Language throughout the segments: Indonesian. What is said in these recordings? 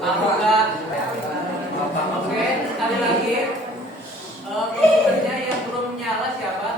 Kalau enggak, oke, sekali lagi. Komputernya yang belum nyala siapa?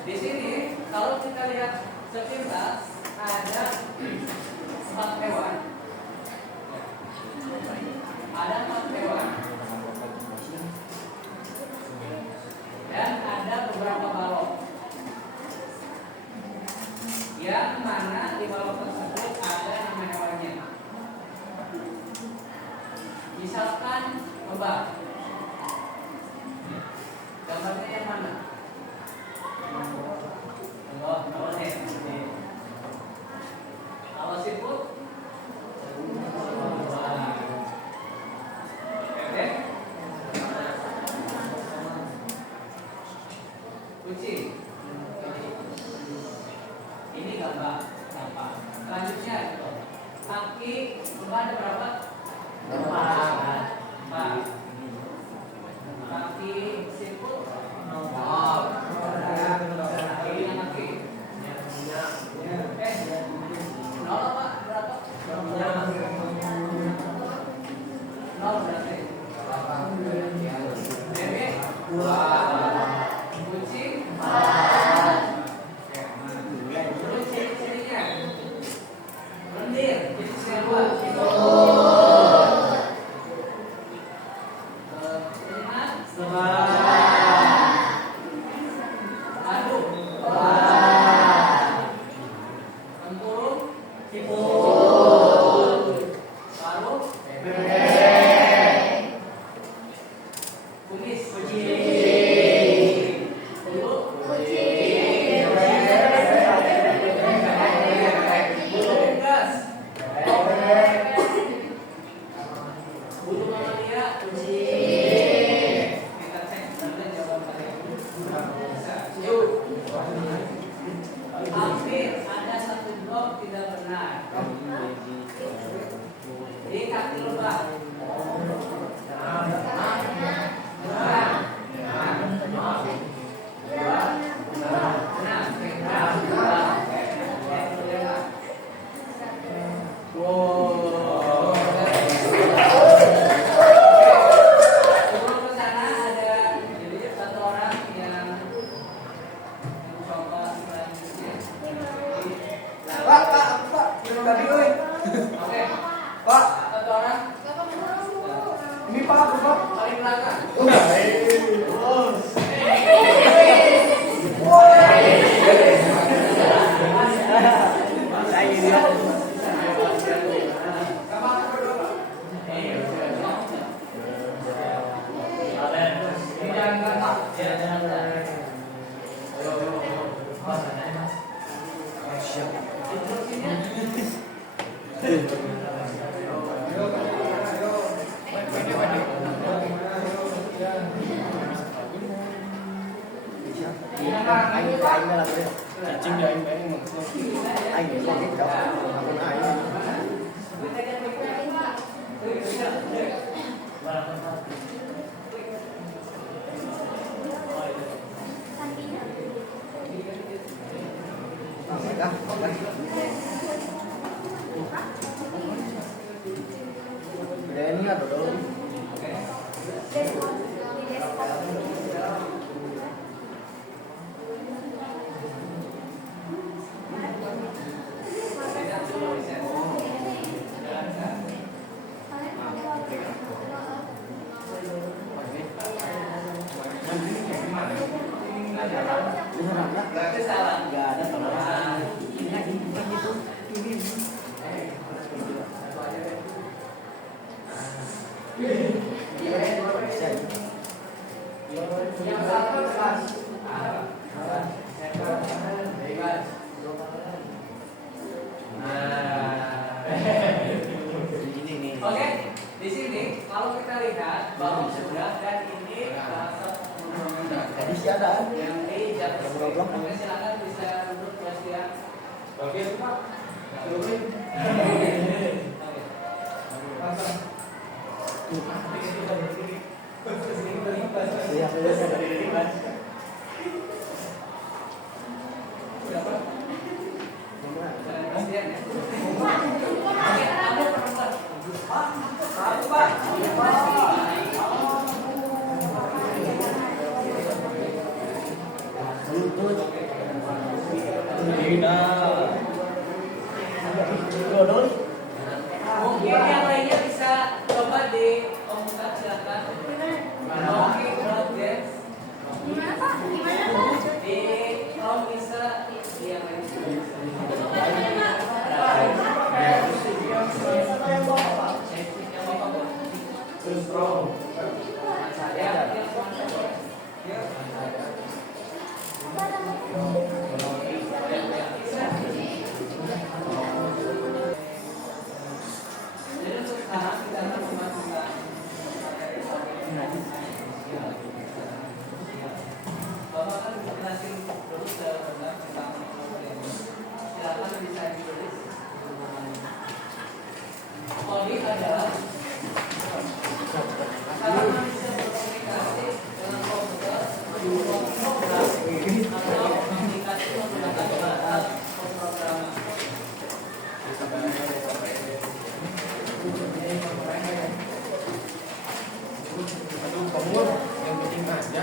Di sini kalau kita lihat sepintas ada 4 hewan. Ada 4 hewan. Dan ada beberapa balok. Yang mana di balok tersebut ada nama hewannya. Misalkan kembang. Gambarnya yang mana? Kalau siput, kucing. Ini gambar. Selanjutnya, kaki kembang ada berapa? 4. Kaki siput. Hampir ada satu blok tidak benar. Di kaki lebah. Cacing dia anh bé mà anh ấy có cái đó không ai ini ada dong. Berarti salah. Nggak ada salah. Yang satu pas. Oke, di sini kalau kita lihat bahwa sudah dan ini Tadi sih ada. yang di jatuh. Oke, silakan bisa duduk ya. Oke, Pak. Mungkin yang lainnya bisa coba di komputer silakan. Oke, crowd dance. Gimana Pak? Gimana Pak? Di Chrome bisa yang lain. Yang Bapak. Audit adalah kalau manusia berkomunikasi dengan komputer, program atau komunikasi menggunakan bahasa pemrograman. Kamu yang penting aja.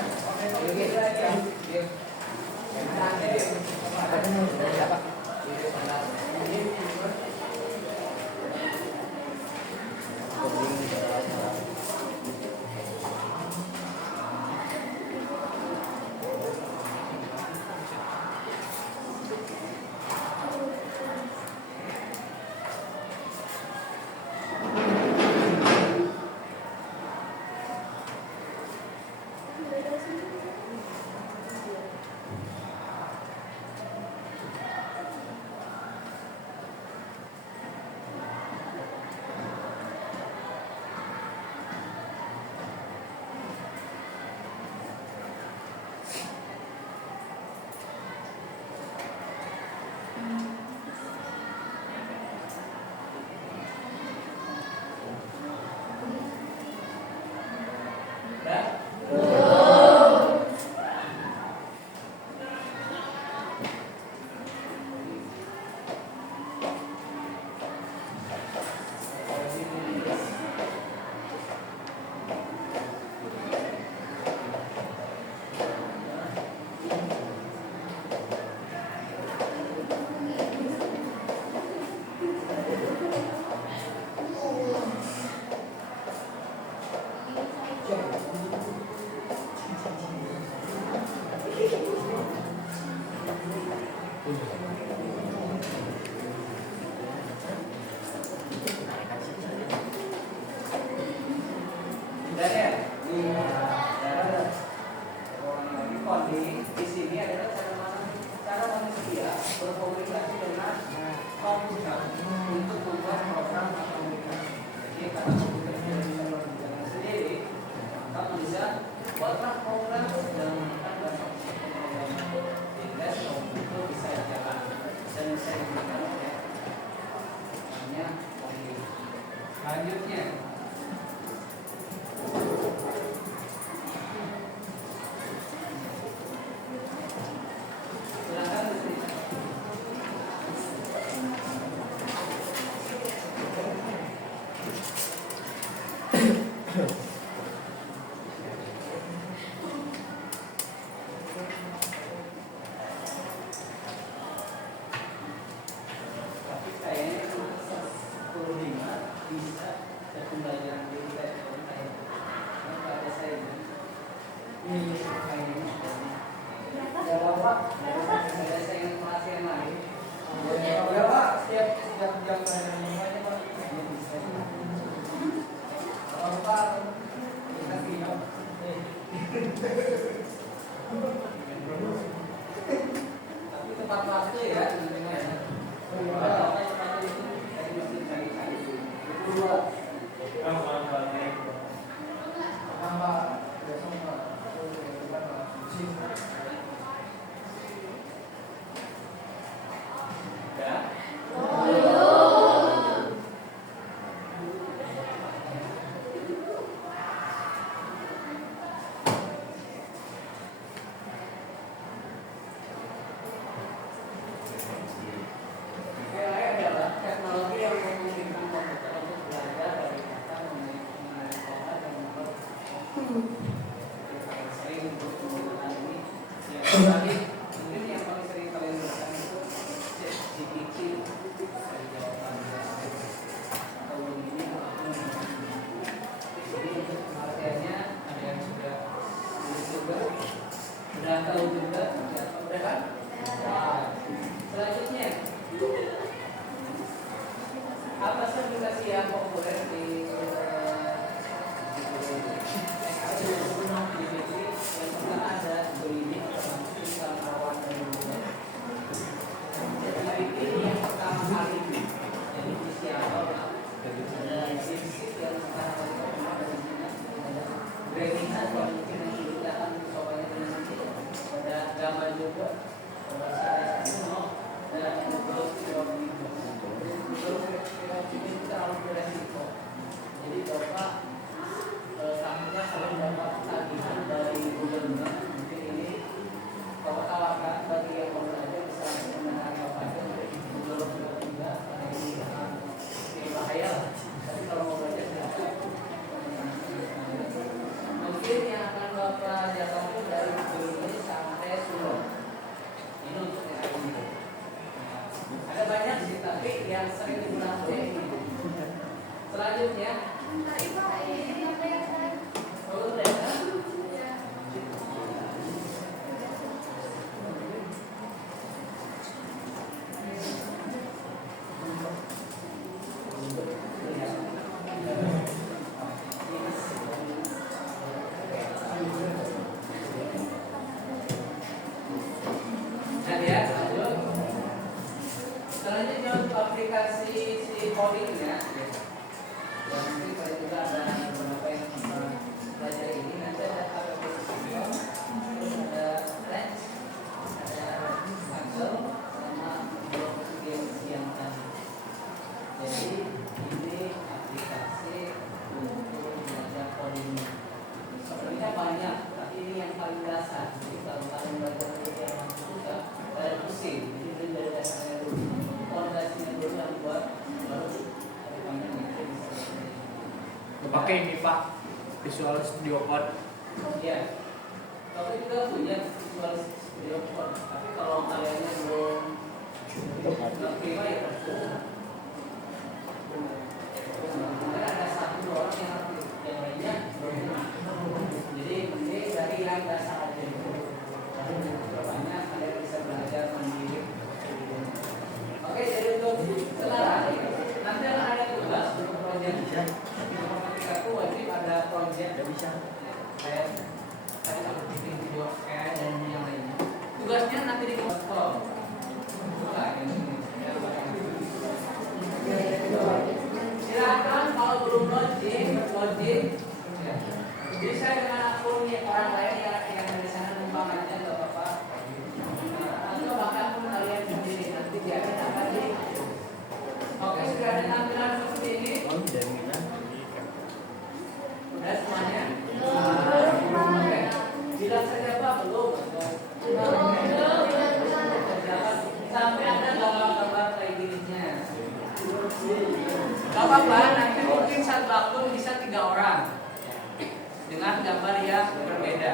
Di sini adalah cara manusia berkomunikasi dengan komputer untuk membuat program atau komunikasi. Jadi karena komputer tidak bisa berbicara sendiri, maka manusia buatlah program dan menggunakan bahasa pemrograman. Sehingga komputer bisa jalan dan bisa digunakan oleh hanya komputer. Selanjutnya. Tapi tepat waktu ya, Tadi mungkin yang paling sering kalian gunakan itu ChatGPT dari jawaban atau ini jadi untuk pengertiannya ada yang sudah tulis juga, sudah tahu juga, udah kan? Nah, selanjutnya apa sih aplikasi yang populer di Jadi Bapak selanjutnya kalau dapat tagihan dari gubernur, mungkin ini Bapak tawarkan bagi yang mau belajar bisa mengenai Bapak itu gubernur juga tidak karena ini bahaya. Tapi kalau mau belajar silakan. Mungkin yang akan Bapak jatuhkan dari gubernur sampai Solo. Ini untuk yang ini. Ada banyak sih, tapi yang sering digunakan ini. Selanjutnya. Selanjutnya untuk aplikasi si codingnya. Nanti kalau juga ada beberapa yang belajar ini nanti ada aplikasi terus ada Flash, ada Excel sama blog game yang tadi. Jadi ini aplikasi untuk belajar coding. Sebenarnya banyak, tapi ini yang paling dasar. Jadi kalau kalian belajar yang susah, kalian pusing. Jadi dari dasarnya dulu, fondasinya dulu yang buat baru ada banyak yang bisa. Pakai ini Pak, Visual Studio Code. Iya. Tapi juga punya Visual Studio Code. Tapi kalau kalian belum ngerti ya percuma. Mungkin ada satu dua orang yang ngerti, yang lainnya belum. Jadi mending dari yang dasar aja dulu. Banyak kalian bisa belajar mandiri. Oke, jadi untuk sekarang nanti akan ada tugas untuk proyek. Aku wajib ada proyek. Tidak bisa. Kayak kalau bikin video kayak dan yang lainnya. Tugasnya nanti di kelompok. Silakan kalau belum login. Bisa dengan akun orang lain yang di sana numpang aja nggak apa-apa. Atau bahkan pun kalian sendiri nanti biarin apa di. Oke, sudah ada tampilan seperti ini. Udah semuanya? Oke. Bilang saja Pak, belum. Sampai ada gambar-gambar kayak gininya. Gak apa-apa, nanti mungkin satu akun bisa 3 orang dengan gambar yang berbeda.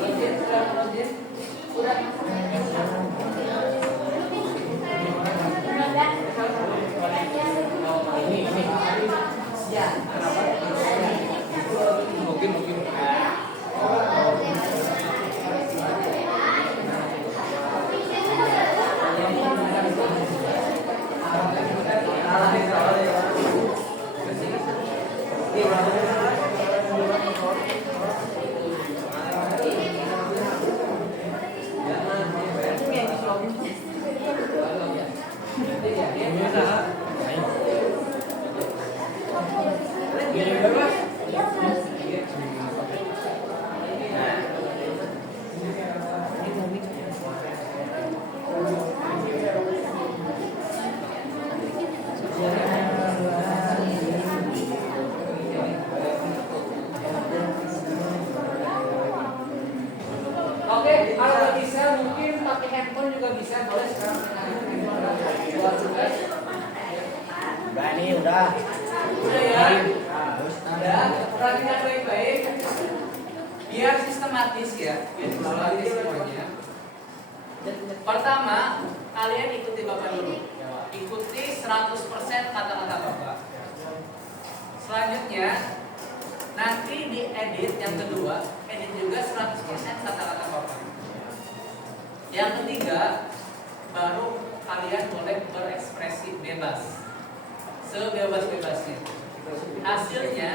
Login, sudah login? Sudah. Ini. Ya, kenapa? Mungkin. Oke, kalau bisa mungkin pakai handphone juga bisa, boleh sekarang dengan handphone buat tugas. Ini udah. Udah ya? Udah, perhatikan baik-baik. Biar sistematis ya, biar sistematis semuanya. Pertama, kalian ikuti Bapak dulu. Ikuti 100% kata-kata Bapak. Selanjutnya, nanti diedit yang kedua, edit juga 100% kata-kata Bapak. Yang ketiga, baru kalian boleh berekspresi bebas, sebebas-bebasnya. Hasilnya,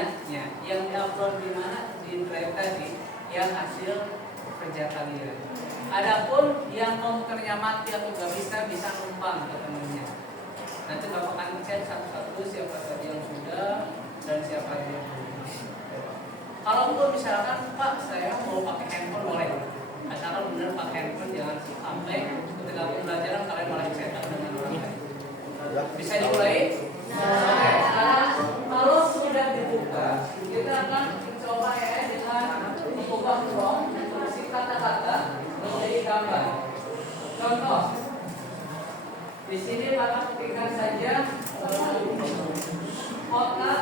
yang diupload di mana di drive tadi, yang hasil kerja kalian. Adapun yang komputernya mati atau nggak bisa numpang ke temennya. Nanti Bapak akan cek satu-satu siapa saja yang sudah dan siapa yang belum. Kalaupun misalkan Pak saya mau pakai handphone boleh. Asalkan benar pakai handphone, jangan sampai ketika pembelajaran kalian malah cetak dengan orang lain. Bisa dimulai? Oke, sekarang kalau sudah dibuka, kita akan mencoba ya dengan mengubah prompt si kata-kata menjadi gambar. Contoh, di sini Bapak ketikkan saja kota,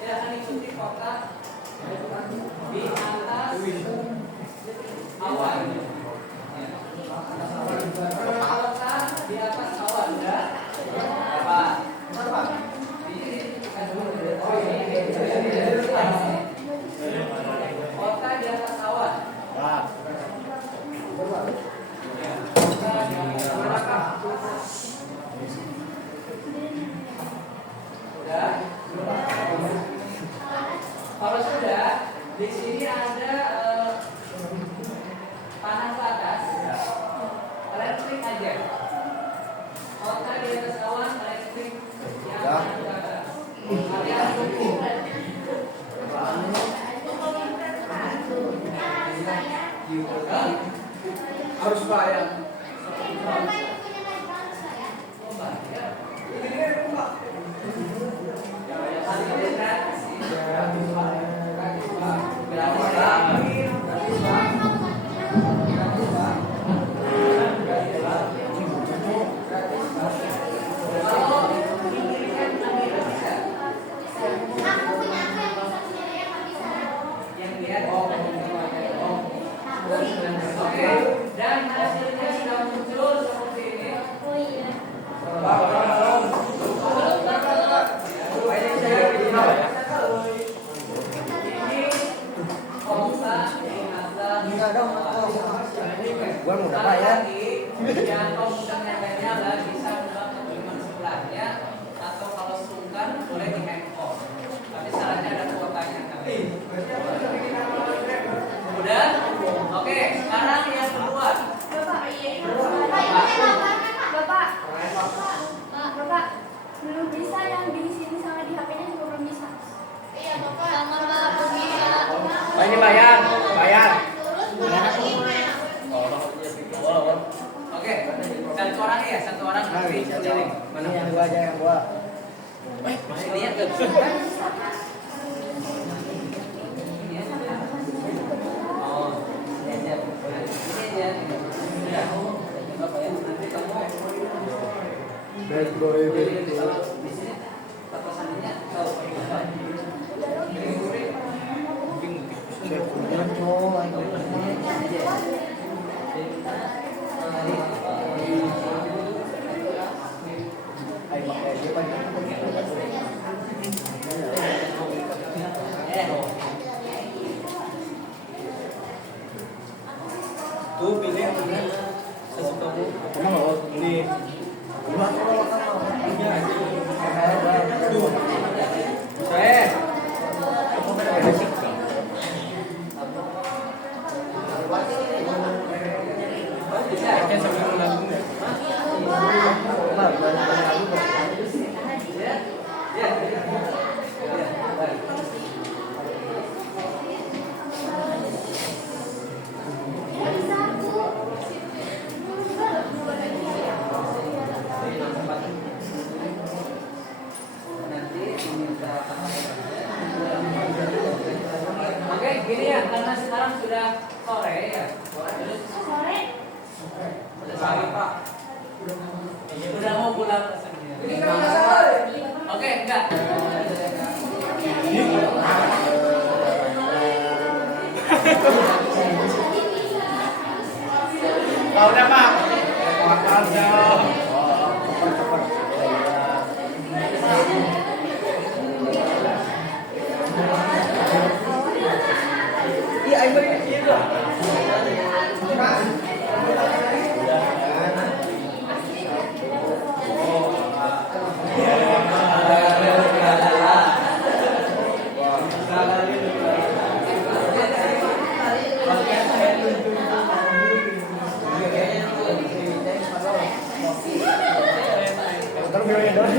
ya akan ikuti kota di atas awan. Kota di atas awan, udah? Apa? Kota di atas awan. Udah? Kalau sudah, di sini ada panah ke atas. Kalian klik aja. Kota di atas awan, kalian klik yang panah ke atas. Kalian tunggu. Harus bayar. Dan hasilnya sudah muncul seperti ini. Gua mau dapat ya. Yang komputernya nggak nyala bisa buka ke teman sebelahnya, atau kalau sungkan boleh di handphone. Tapi syaratnya ada kuotanya kan. Udah? Oke, sekarang yang kedua. Bapak, belum bisa yang di sini sama di HP-nya juga belum bisa. Iya, Bapak. Belum bisa. Oh, ini bayar. Oke, satu orang ya, satu orang nanti keliling. Mana yang gua aja yang gua. Masih lihat ke? Oh, ini aja. Ya, Bapak ya, nanti kamu. Bad boy. Di sini pesannya kalau Chef punya cowok. Tuh pilih yang mana sesukamu. Emang lo Ini dua punya aja. tuh. Saya pakai sambil menabung ya. Oke, gini ya, karena sekarang sudah sore ya. Sore. Udah pagi Pak. Udah mau pulang. Oke, enggak. Tahu dah Pak. Makan dong. Iya, ayo beri. Kalau bilangnya doang.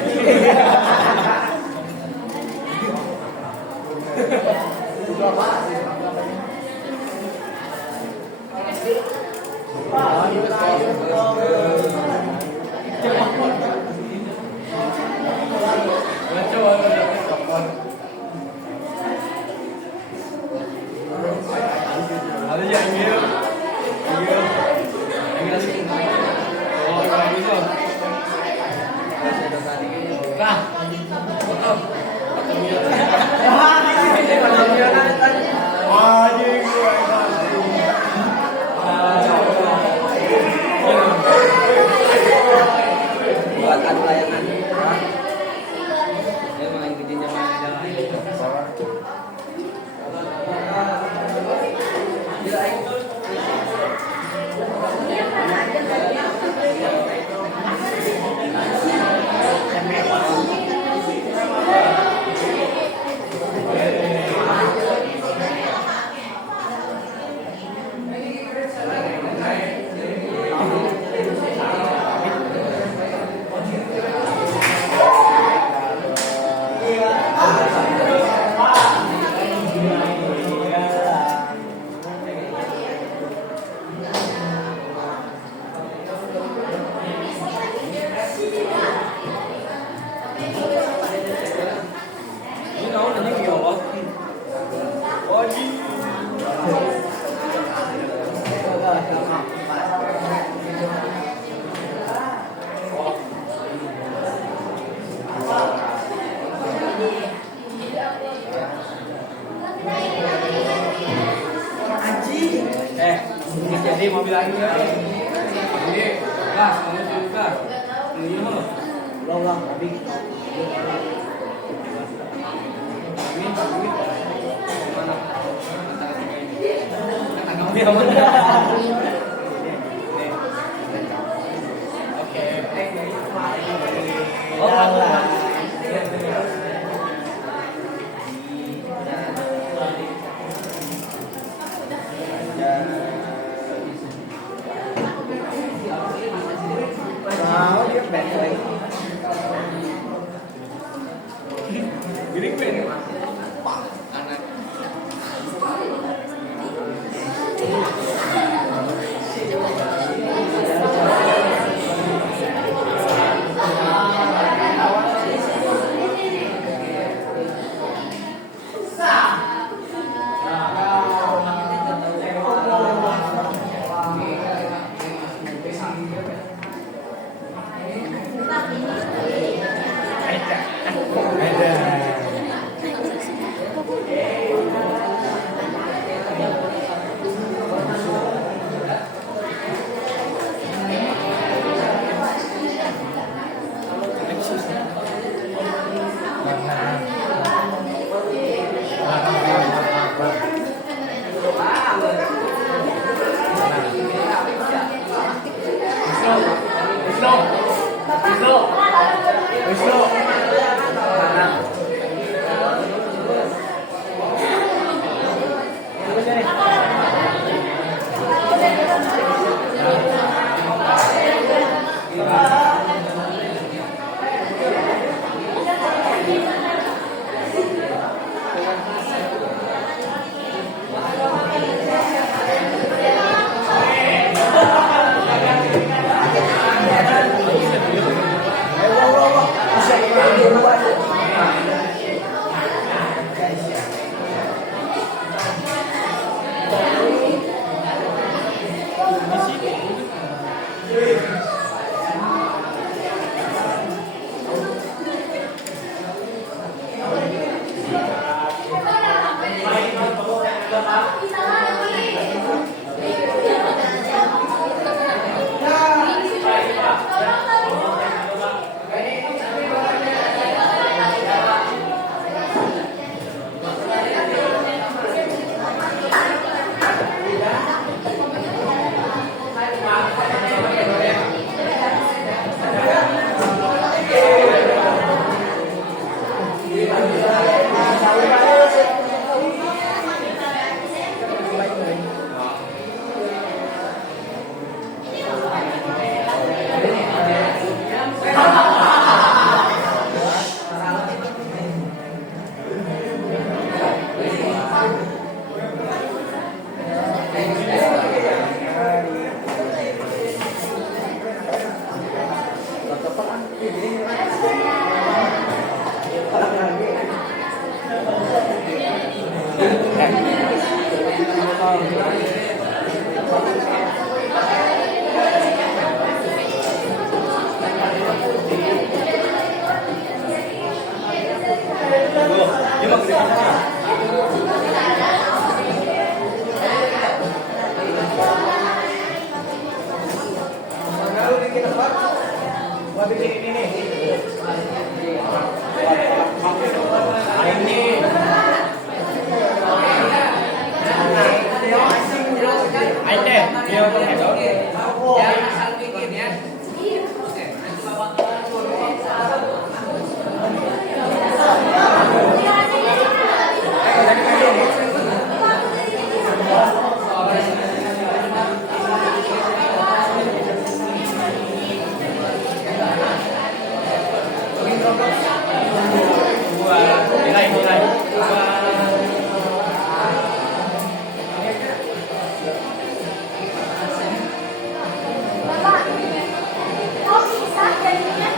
Ada yang ini. Buat adu layangan. Dia main gedenya main Jadi mobil lagi ya. Jadi, lah, kamu juga. Ini mah. Ulang habis. Gini gue. Anh đây, nhiều con thẻ đó. Jangan asal bikin ya. Oke, nanti Bapak Nilai. Bapak, kok bisa jadinya?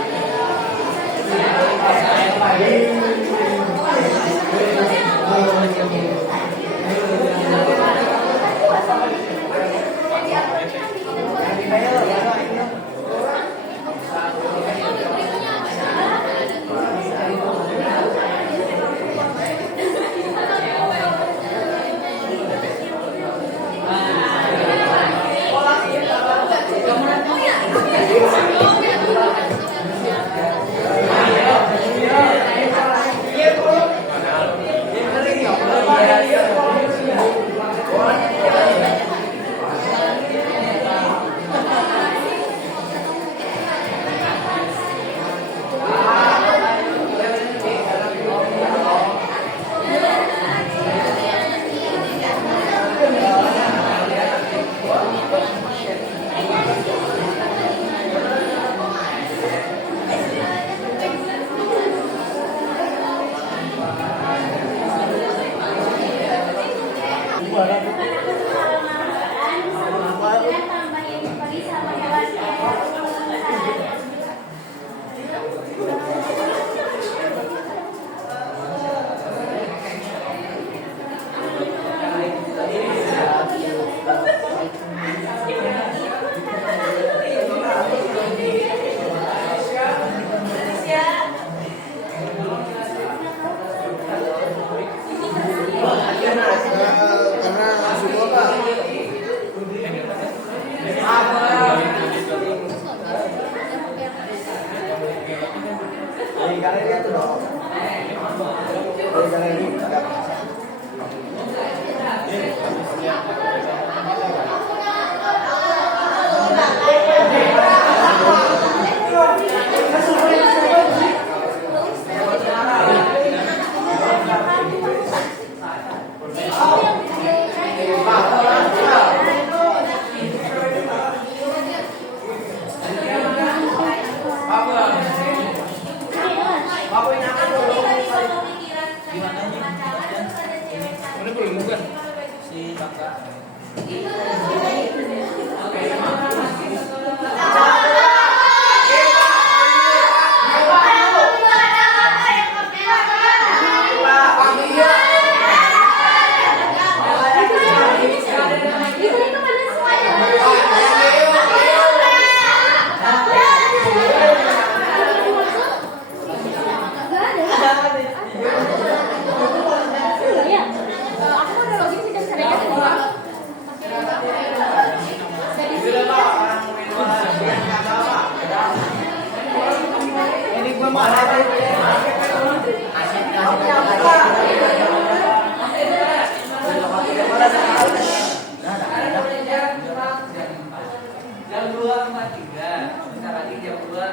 Jam 2.43, bentar lagi jam 2.45.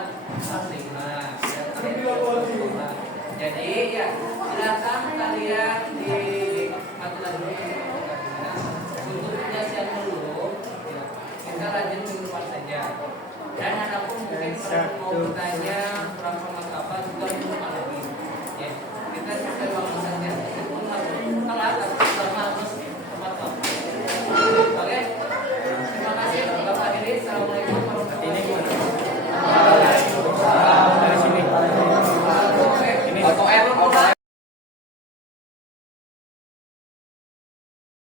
Jadi ya silakan kalian di aturan untuk penjelasan dulu. Kita lanjut minggu depan saja. Dan adapun mungkin kalau mau bertanya